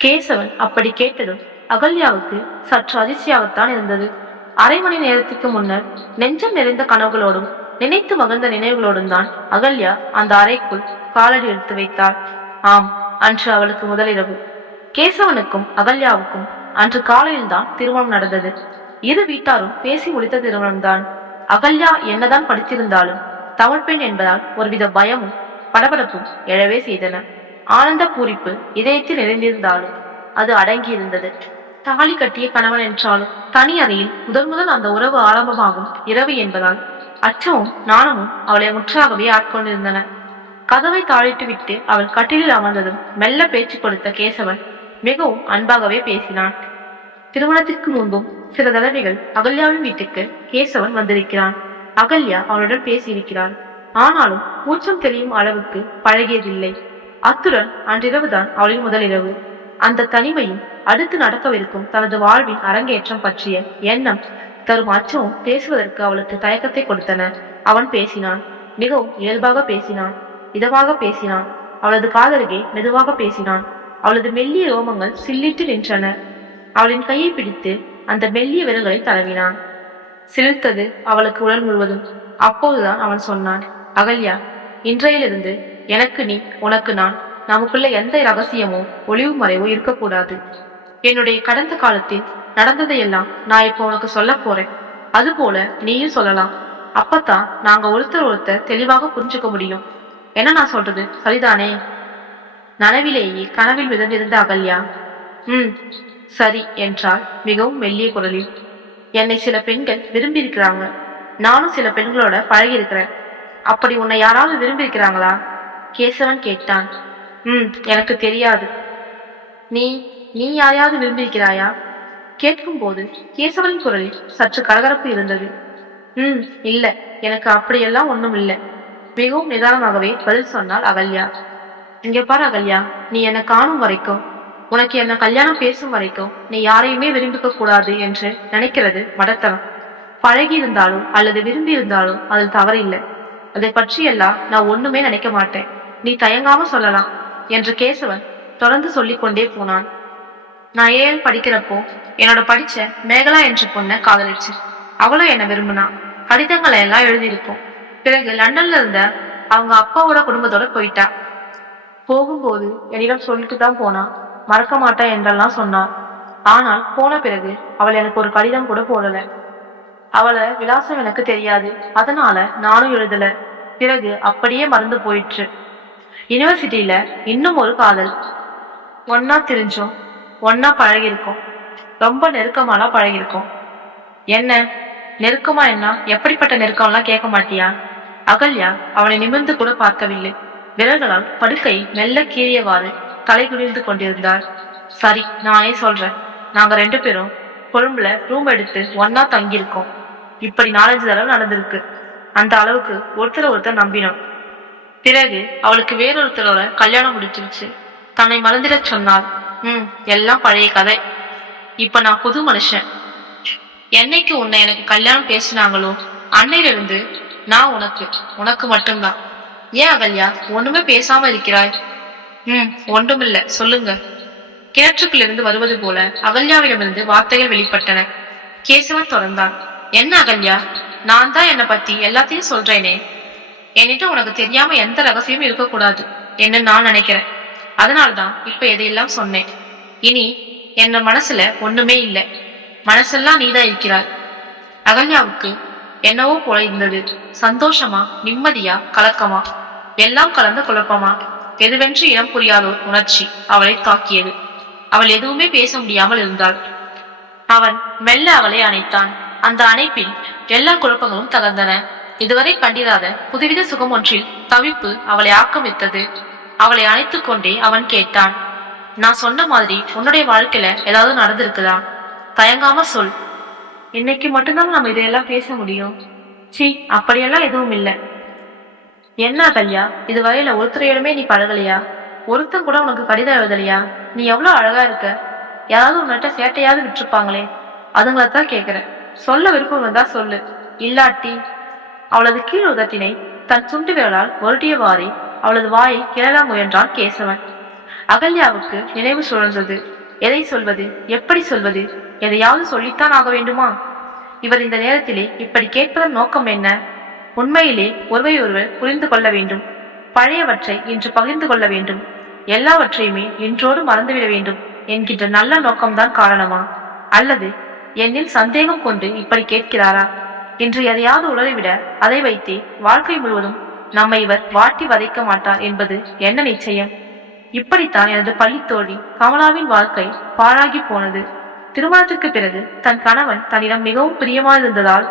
கேசவன் அப்படி கேட்டதும் அகல்யாவுக்கு சற்று அதிர்ச்சியாகத்தான் இருந்தது. அரை மணி நேரத்துக்கு முன்னர் நெஞ்சம் நிறைந்த கனவுகளோடும் நினைத்து மகிழ்ந்த நினைவுகளோடும் தான் அகல்யா அந்த அறைக்குள் காலடி எடுத்து வைத்தாள். ஆம், அன்று அவளுக்கு முதலிரவு. கேசவனுக்கும் அகல்யாவுக்கும் அன்று காலையில் தான் திருமணம் நடந்தது. இரு வீட்டாரும் பேசி முடித்த திருமணம்தான். அகல்யா என்னதான் படித்திருந்தாலும் தமிழ் பெண் என்பதால் ஒருவித பயமும் படபடப்பும் எழவே செய்தன. ஆனந்த பூரிப்பு இதயத்தில் நிறைந்திருந்தாலும் அது அடங்கியிருந்தது. தாலி கட்டிய கணவன் என்றாலும் தனி அறையில் முதல் அந்த உறவு ஆரம்பமாகும் இரவு என்பதால் அச்சமும் நாணமும் அவளை முற்றாகவே ஆட்கொண்டிருந்தன. கதவை தாளிட்டு விட்டு அவள் கட்டிலில் அமர்ந்ததும் மெல்ல பேச்சு கொடுத்த கேசவன் மிகவும் அன்பாகவே பேசினான். திருமணத்திற்கு முன்பும் சில தடவைகள் அகல்யாவின் வீட்டுக்கு கேசவன் வந்திருக்கிறான். அகல்யா அவளுடன் பேசியிருக்கிறாள். ஆனாலும் மூச்சம் தெரியும் அளவுக்கு பழகியதில்லை. அத்துடன் அன்றிரவுதான் அவளின் முதலிரவு. அந்த தனிமையும் அடுத்து நடக்கவிருக்கும் தனது வாழ்வின் அரங்கேற்றம் பற்றிய எண்ணம் தரும் அச்சமும் பேசுவதற்கு அவளுக்கு தயக்கத்தை கொடுத்தன. அவன் பேசினான். மிகவும் இயல்பாக பேசினான். இதமாக பேசினான். அவளது காதருகே மெதுவாக பேசினான். அவளது மெல்லிய ரோமங்கள் சில்லிட்டு நின்றன. அவளின் கையை பிடித்து அந்த மெல்லிய விரல்களை தடவினான். சிலிர்த்தது அவளுக்கு உடல் முழுவதும். அப்போதுதான் அவன் சொன்னான், அகல்யா, இன்றையிலிருந்து எனக்கு நீ, உனக்கு நான், நமக்குள்ள எந்த ரகசியமோ ஒளிவு மறைவோ இருக்கக்கூடாது. என்னுடைய கடந்த காலத்தில் நடந்ததையெல்லாம் நான் இப்போ உனக்கு சொல்ல போறேன். அதுபோல நீயும் சொல்லலாம். அப்பத்தான் நாங்க ஒருத்தர் தெளிவாக புரிஞ்சுக்க முடியும். என்ன நான் சொல்றது சரிதானே? நனவிலேயே கனவில் மிதந்திருந்த அகல்யா சரி என்றால் மிகவும் மெல்லிய குரலில். என்னை சில பெண்கள் விரும்பி இருக்கிறாங்க. நானும் சில பெண்களோட பழகி இருக்கிறேன். அப்படி உன்னை யாராவது விரும்பி இருக்கிறாங்களா? கேசவன் கேட்டான். எனக்கு தெரியாது. நீ நீ யாரையாவது விரும்பியிருக்கிறாயா? கேட்கும் போது கேசவனின் குரலில் சற்று கலகலப்பு இருந்தது. இல்ல, எனக்கு அப்படியெல்லாம் ஒண்ணும் இல்லை. மிகவும் நிதானமாகவே பதில் சொன்னாள் அகல்யா. இங்க பாரு அகல்யா, நீ என்னை காணும் வரைக்கும், உனக்கு என்ன கல்யாணம் பேசும் வரைக்கும் நீ யாரையுமே விரும்பிக்க கூடாது என்று நினைக்கிறது மடத்தனம். பழகி இருந்தாலும் அல்லது விரும்பி இருந்தாலும் அதில் தவறில்லை. அதை பற்றியெல்லாம் நான் ஒண்ணுமே நினைக்க மாட்டேன். நீ தயங்காம சொல்லலாம் என்று கேசவன் தொடர்ந்து சொல்லிக் கொண்டே போனான். நான் ஏஎல் படிக்கிறப்போ என்னோட படிச்ச மேகலா என்ற பொண்ணை காதலிச்சு. அவளும் என்ன விரும்பினா. கடிதங்களை எல்லாம் எழுதியிருப்போம். பிறகு லண்டன்ல இருந்த அவங்க அப்பாவோட குடும்பத்தோட போயிட்டா. போகும்போது என்னிடம் சொல்லிட்டு தான் போனா. மறக்க மாட்டேன் என்றெல்லாம் சொன்னான். ஆனால் போன பிறகு அவள் எனக்கு ஒரு கடிதம் கூட போடல. அவளை விலாசம் எனக்கு தெரியாது. அதனால நானும் எழுதல. பிறகு அப்படியே மறந்து போயிற்று. யூனிவர்சிட்டியில இன்னும் ஒரு காதல். ஒன்னா தெரிஞ்சோம், ஒன்னா பழகிருக்கோம். ரொம்ப நெருக்கமாலாம் பழகிருக்கோம். என்ன நெருக்கமா? என்ன எப்படிப்பட்ட நெருக்கம்லாம் கேட்க மாட்டியா? அகல்யா அவனை நிமிர்ந்து கூட பார்க்கவில்லை. விரல்களால் படுக்கை மெல்ல கீறியவாறு தலை குனிந்து கொண்டிருந்தாள். சரி, நானே சொல்றேன். நாங்க 2 பேரும் கொழும்புல ரூம் எடுத்து ஒன்னா தங்கியிருக்கோம். இப்படி 4-5 தடவை நடந்திருக்கு. அந்த அளவுக்கு ஒருத்தர் நம்பினோம். பிறகு அவளுக்கு வேறொருத்தரோட கல்யாணம் முடிச்சிருச்சு. தன்னை மறந்துடச் சொன்னாள். எல்லாம் பழைய கதை. இப்ப நான் புது மனுஷன். என்னைக்கு உன்னை எனக்கு கல்யாணம் பேசினாங்களோ அன்னையிலிருந்து நான் உனக்கு மட்டும்தான். ஏன் அகல்யா ஒண்ணுமே பேசாம இருக்கிறாய்? ஒன்றுமில்ல, சொல்லுங்க. கிணற்றுக்குள்ளிருந்து வருவது போல அகல்யாவிடமிருந்து வார்த்தைகள் வெளிப்பட்டன. கேசவன் தொடர்ந்தான். என்ன அகல்யா, நான் தான் என்னை பத்தி எல்லாத்தையும் சொல்றேனே. என்கிட்ட உனக்கு தெரியாம எந்த ரகசியமும் இருக்கக்கூடாது என்று நான் நினைக்கிறேன். அதனால்தான் இப்ப எதையெல்லாம் சொன்னேன். இனி என் மனசுல ஒண்ணுமே இல்லை. மனசெல்லாம் நீதான் இருக்கிறாய். அகல்யாவுக்கு என்னவோ போல இருந்தது. சந்தோஷமா, நிம்மதியா, கலக்கமா, எல்லாம் கலந்த குழப்பமா, எதுவென்று இனம் புரியாதோர் உணர்ச்சி அவளை தாக்கியது. அவள் எதுவுமே பேச முடியாமல் இருந்தாள். அவன் மெல்ல அவளை அணைத்தான். அந்த அணைப்பில் எல்லா குழப்பங்களும் தகர்ந்தன. இதுவரை கண்டிராத புதுவித சுகம் ஒன்றில் தவிப்பு அவளை ஆக்கமித்தது. அவளை அணைத்துக் கொண்டே அவன் கேட்டான். நான் சொன்ன மாதிரி உன்னுடைய வாழ்க்கையில ஏதாவது நடந்திருக்குதா? தயங்காம சொல். இன்னைக்கு மட்டும்தான் நம்ம இதையெல்லாம் பேச முடியும். அப்படியெல்லாம் எதுவும் இல்லை. என்ன அகல்யா, இதுவரையில ஒருத்தரையிடமே நீ பழகலையா? ஒருத்தன் கூட உனக்கு கடிதம் எழுதலையா? நீ எவ்வளவு அழகா இருக்க. யாராவது உன்னிட்ட சேட்டையாவது விட்டுருப்பாங்களே, அதுங்களைத்தான் கேட்கிறேன். சொல்ல விருப்பம் வந்தா சொல்லு. இல்லாட்டி. அவளது கீழ் உதட்டினை தன் சுண்டு விரலால் வருட்டியவாறே அவளது வாயை கிளற முயன்றான் கேசவன். அகல்யாவுக்கு நினைவு சுழன்றது. எதை சொல்வது, எப்படி சொல்வது? எதையாவது சொல்லித்தான் ஆக வேண்டுமா? இவர் இந்த நேரத்திலே இப்படி கேட்பதன் நோக்கம் என்ன? உண்மையிலே ஒருவர் புரிந்து கொள்ள வேண்டும். பழையவற்றை இன்று பகிர்ந்து கொள்ள வேண்டும். எல்லாவற்றையுமே இன்றோடு மறந்துவிட வேண்டும் என்கின்ற நல்ல நோக்கம்தான் காரணமா? அல்லது என்னில் சந்தேகம் கொண்டு இப்படி கேட்கிறாரா? இன்று எதையாவது உளறிவிட அதை வைத்தே வாழ்க்கை முழுவதும் நம்மை இவர் வாட்டி வதைக்க மாட்டார் என்பது என்ன நிச்சயம்? இப்படித்தான் எனது பள்ளித்தோழி கமலாவின் வாழ்க்கை பாழாகி போனது. திருமணத்திற்கு பிறகு தன் கணவன் தன்னிடம் மிகவும் பிரியமாயிருந்ததால்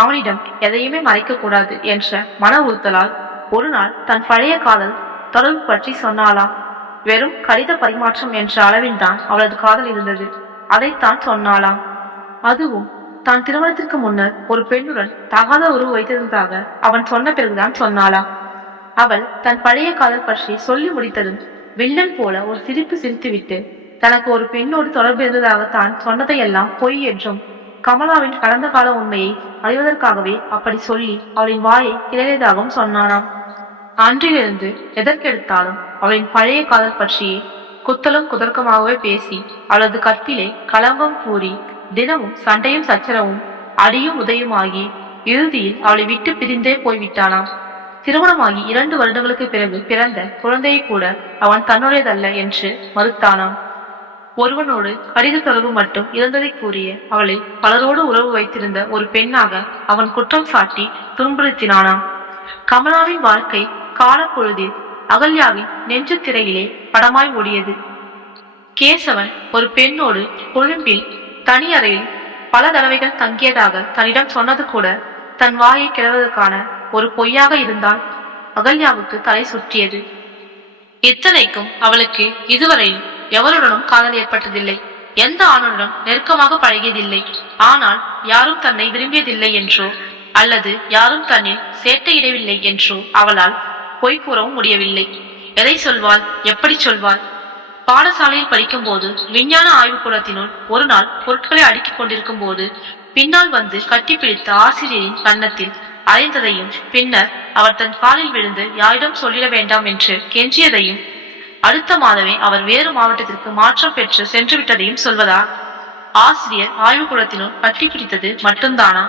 அவனிடம் எதையுமே மறைக்க கூடாது என்ற மன உறுத்தலால் ஒரு நாள் தன் பழைய காதல் தொடர்பு பற்றி சொன்னாளாம். வெறும் கடித பரிமாற்றம் என்ற அளவில்தான் அவளது காதல் இருந்தது. அதைத்தான் சொன்னாளாம். அதுவும் தான் திருமணத்திற்கு முன்னர் ஒரு பெண்ணுடன் தகாத உறவு வைத்திருந்ததாக அவன் சொன்ன பிறகுதான் சொன்னாளாம். அவள் தன் பழைய காதல் பற்றி சொல்லி முடித்ததும் வில்லன் போல ஒரு சிரிப்பு சிரித்துவிட்டு தனக்கு ஒரு பெண்ணோடு தொடர்பு இருந்ததாக தான் சொன்னதையெல்லாம் பொய் என்றும் கமலாவின் கடந்த கால உண்மையை அறிவதற்காகவே அப்படி சொல்லி அவளின் வாயை கிளறியதாகவும் சொன்னானாம். அன்றிலிருந்து எதற்கெடுத்தாலும் அவளின் பழைய காதல் பற்றியே குத்தலும் குதர்க்கமாகவே பேசி அவளது கற்பிலே களங்கம் கூறி தினமும் சண்டையும் சச்சரவும் அடியும் உதயுமாகி இறுதியில் அவளை விட்டு பிரிந்தே போய்விட்டானாம். திருமணமாகி 2 வருடங்களுக்கு பிறகு பிறந்த குழந்தையை கூட அவன் தன்னுடையதல்ல என்று மறுத்தானாம். ஒருவனோடு கடித தொடர்பு மட்டும் இருந்ததை கூறிய அவளை பலரோடு உறவு வைத்திருந்த ஒரு பெண்ணாக அவன் குற்றம் சாட்டி துன்புறுத்தினானாம். கமலாவின் வாழ்க்கை காலப்பொழுதில் அகல்யாவின் நெஞ்சு திரையிலே படமாய் ஓடியது. கேசவன் ஒரு பெண்ணோடு கொழும்பில் தனி அறையில் பல தடவைகள் தங்கியதாக தன்னிடம் சொன்னது கூட தன் வாயை கிளவதற்கான ஒரு பொய்யாக இருந்தால் அகல்யாவுக்கு தலை சுற்றியது. இத்தனைக்கும் அவளுக்கு இதுவரையில் எவருடனும் காதல் ஏற்பட்டதில்லை. எந்த ஆணுடனும் நெருக்கமாக பழகியதில்லை. ஆனால் யாரும் தன்னை விரும்பியதில்லை என்றோ அல்லது யாரும் தன்னில் சேட்டையிடவில்லை என்றோ அவளால் பொய் கூறவும் முடியவில்லை. எதை சொல்வாள், எப்படி சொல்வாள்? பாடசாலையில் படிக்கும் போது விஞ்ஞான ஆய்வுக்கூடத்தினுள் ஒரு நாள் பொருட்களை அடுக்கிக் கொண்டிருக்கும் போது பின்னால் வந்து கட்டிப்பிடித்த ஆசிரியரின் கன்னத்தில் அறைந்ததையும் பின்னர் அவர் தன் காலில் விழுந்து யாரிடம் சொல்லிட வேண்டாம் என்று கெஞ்சியதையும் அடுத்த மாதமே அவர் வேறு மாவட்டத்திற்கு மாற்றம் பெற்று சென்று விட்டதையும் சொல்வதா? ஆசிரியர் ஆய்வுக்கூடத்தினுள் கட்டிப்பிடித்தது மட்டும்தானா?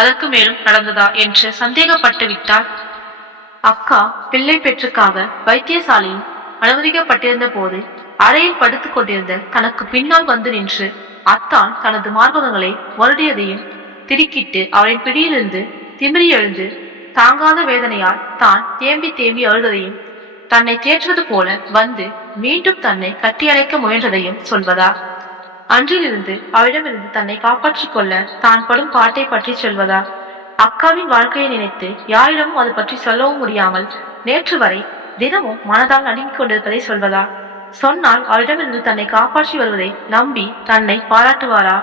அதற்கு மேலும் நடந்ததா என்று சந்தேகப்பட்டு விட்டால் அக்கா பிள்ளை பெற்றுக்காக வைத்தியசாலையில் அனுமதிக்கப்பட்டிருந்த போது அறையில் படுத்துக் கொண்டிருந்த தனக்கு பின்னால் வந்து நின்று அத்தான் தனது மார்பகங்களை வருடியதையும் திடுக்கிட்டு அவளின் பிடியிலிருந்து திமிரி எழுந்து தாங்காத வேதனையால் தான் தேம்பி தேம்பி அழுததையும் தன்னை தேற்றுவது போல வந்து மீண்டும் தன்னை கட்டியணைக்க முயன்றதையும் சொல்வதா? அன்றிலிருந்து அவளிடமிருந்து தன்னை காப்பாற்றிக் கொள்ள தான் படும் பாட்டை பற்றி சொல்வதா? அக்காவின் வாழ்க்கையை நினைத்து யாரிடமும் அது பற்றி சொல்லவும் முடியாமல் நேற்று வரை தினமும் மனதால் நடுங்கிக் கொண்டிருப்பதை சொல்வதா? சொன்னால் அவளிடமிருந்து தன்னை காப்பாற்றி வருவதை நம்பி தன்னை பாராட்டுவாரா?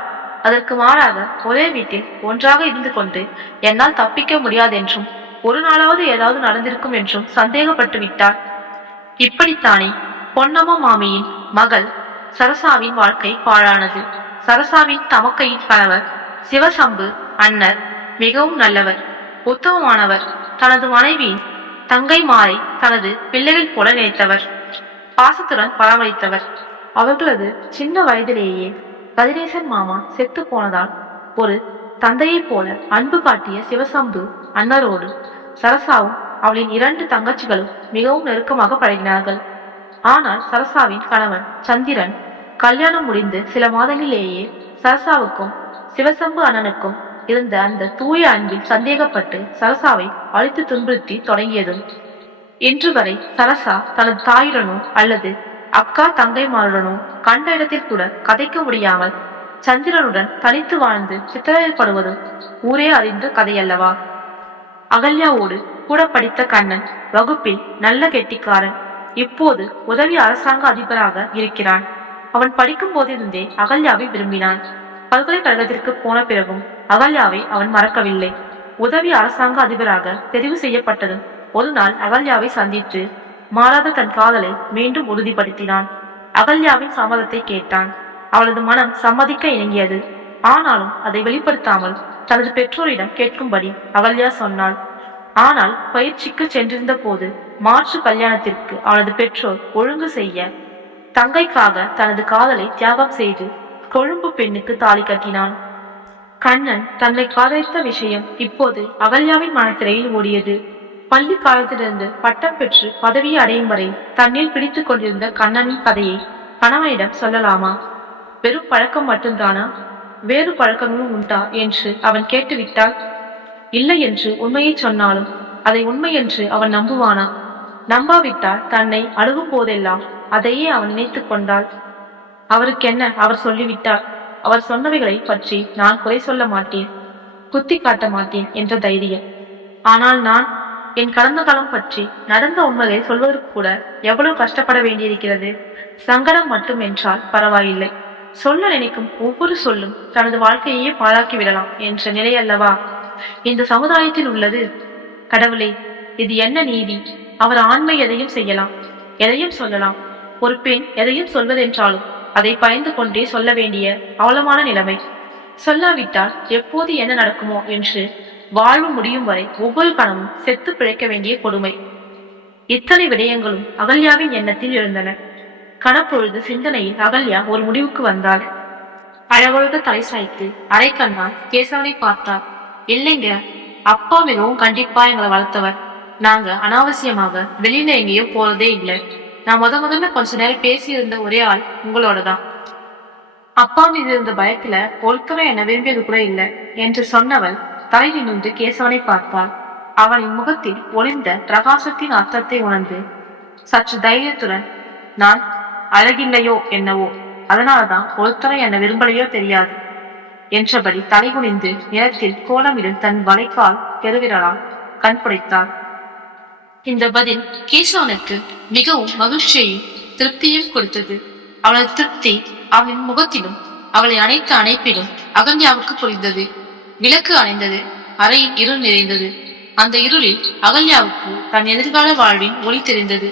அதற்கு மாறாக ஒரே வீட்டில் ஒன்றாக இருந்து கொண்டு என்னால் தப்பிக்க முடியாதென்றும் ஒரு நாளாவது ஏதாவது நடந்திருக்கும் என்றும் சந்தேகப்பட்டு விட்டார். இப்படித்தானே பொன்னம்மா மாமியின் மகள் சரசாவின் வாழ்க்கை பாழானது. சரசாவின் தமக்கையின் கணவர் சிவசம்பு அன்னர் மிகவும் நல்லவர், உத்தமமானவர். தனது மனைவியின் தங்கை மாரை தனது பிள்ளைகள் போல நினைத்தவர், பாசத்துடன் பராமரித்தவர். அவர்களது சின்ன வயதிலேயே கதிரேசன் மாமா செத்து போனதால் ஒரு தந்தையைப் போல அன்பு காட்டிய சிவசம்பு அன்னரோடு சரசாவும் அவளின் 2 தங்கச்சிகளும் மிகவும் நெருக்கமாக பழகினார்கள். ஆனால் சரசாவின் கணவன் சந்திரன் கல்யாணம் முடிந்து சில மாதங்களிலேயே சரசாவுக்கும் சிவசம்பு அண்ணனுக்கும் இருந்த அந்த தூய அன்பில் சந்தேகப்பட்டு சரசாவை அழித்து துன்புறுத்தி தொடங்கியதும் இன்று வரை சரசா தனது தாயுடனோ அல்லது அக்கா தங்கைமாருடனோ கண்ட இடத்தில் கூட கதைக்க முடியாமல் சந்திரனுடன் தனித்து வாழ்ந்து சித்திரப்படுவதும் ஊரே அறிந்த கதையல்லவா? அகல்யாவோடு கூட படித்த கண்ணன் வகுப்பில் நல்ல கெட்டிக்காரன். இப்போது உதவி அரசாங்க அதிபராக இருக்கிறான். அவன் படிக்கும் போதிருந்தே அகல்யாவை விரும்பினான். பல்கலைக்கழகத்திற்கு போன பிறகும் அகல்யாவை அவன் மறக்கவில்லை. உதவி அரசாங்க அதிபராக தெரிவு செய்யப்பட்டதும் ஒரு நாள் அகல்யாவை சந்தித்து மாறாத தன் காதலை மீண்டும் உறுதிப்படுத்தினான். அகல்யாவின் சம்மதத்தை கேட்டான். அவளது மனம் சம்மதிக்க இணங்கியது. ஆனாலும் அதை வெளிப்படுத்தாமல் தனது பெற்றோரிடம் கேட்கும்படி அகல்யா சொன்னாள். ஆனால் பயிற்சிக்கு சென்றிருந்த போது மாற்று கல்யாணத்திற்கு அவனது பெற்றோர் ஒழுங்கு செய்ய தங்கைக்காக தனது காதலை தியாகம் செய்து கொழும்பு பெண்ணுக்கு தாலி கட்டினான். கண்ணன் தன்னை காதலித்த விஷயம் இப்போது அகல்யாவின் மனத்திரையில் ஓடியது. பள்ளி காலத்திலிருந்து பட்டம் பெற்று பதவியை அடையும் வரை தன்னில் பிடித்துக் கொண்டிருந்த கண்ணனின் கதையை கணவனிடம் சொல்லலாமா? வெறும் பழக்கம் மட்டும்தானா? வேறு பழக்கங்களும் உண்டா என்று அவன் கேட்டுவிட்டால், இல்லை என்று உண்மையை சொன்னாலும் அதை உண்மை என்று அவன் நம்புவானா? நம்பாவிட்டால் தன்னை அணுகும் போதெல்லாம் அதையே அவன் நினைத்து கொண்டாள். அவருக்கென்ன, அவர் சொல்லிவிட்டார். அவர் சொன்னவைகளை பற்றி நான் குறை சொல்ல மாட்டேன், குத்தி காட்ட மாட்டேன் என்ற தைரியம். ஆனால் நான் என் கடந்த காலம் பற்றி நடந்த உண்மையை சொல்வதற்கு கூட எவ்வளவு கஷ்டப்பட வேண்டியிருக்கிறது. சங்கடம் மட்டும் என்றால் பரவாயில்லை, சொல்ல நினைக்கும் ஒவ்வொரு சொல்லும் தனது வாழ்க்கையே பாழாக்கி விடலாம் என்ற நிலை அல்லவா இந்த சமுதாயத்தில் உள்ளது. கடவுளே, இது என்ன நீதி? அவர் ஆண்மை எதையும் செய்யலாம், எதையும் சொல்லலாம். ஒரு பெண் எதையும் சொல்வதென்றாலும் அதை பயந்து கொண்டே சொல்ல வேண்டிய அவலமான நிலைமை. சொல்லாவிட்டால் எப்போது என்ன நடக்குமோ என்று வாழ்வு முடியும் வரை ஒவ்வொரு கணமும் செத்து பிழைக்க வேண்டிய கொடுமை. இத்தனை விடயங்களும் அகல்யாவின் எண்ணத்தில் எழுந்தன. கணப்பொழுது சிந்தனையில் அகல்யா ஒரு முடிவுக்கு வந்தாள். அழகொழுக தலை சாய்த்து அரை கண்ணால் கேசவனை பார்த்தார். இல்லைங்க, அப்பா மிகவும் கண்டிப்பா எங்களை வளர்த்தவர். நாங்க அனாவசியமாக வெளியில எங்கேயும் போறதே இல்லை. நான் முதல்ல கொஞ்ச நேரம் பேசி இருந்த ஒரே ஆள் உங்களோட தான். அப்பா மீது இருந்த பயத்துல ஒருத்தரை என்ன விரும்பியது கூட இல்லை என்று சொன்னவள் தலை நின்று கேசவனை பார்த்தாள். அவனின் முகத்தில் ஒளிந்த பிரகாசத்தின் அர்த்தத்தை உணர்ந்து சற்று தைரியத்துடன், நான் அழகில்லையோ என்னவோ, அதனால்தான் ஒருத்தரை என்ன விரும்பலையோ தெரியாது என்றபடி தலைகுனிந்து நிலத்தில் கோலமிடும் தன் வளைக்கால் பெருவிரலால் கண் புடைத்தாள். இந்த பதில் கேசவனுக்கு மிகவும் மகிழ்ச்சியையும் திருப்தியும் கொடுத்தது. அவளது திருப்தி அவளின் முகத்திலும் அவளை அணைத்த அணைப்பிலும் அகல்யாவுக்கு புரிந்தது. விளக்கு அணைந்தது. அறையில் இருள் நிறைந்தது. அந்த இருளில் அகல்யாவுக்கு தன் எதிர்கால வாழ்வின் ஒளி தெரிந்தது.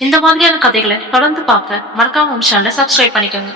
இந்த மாதிரியான கதைகளை தொடர்ந்து பார்க்க மறக்காம சேனலை சப்ஸ்கிரைப் பண்ணிக்கோங்க.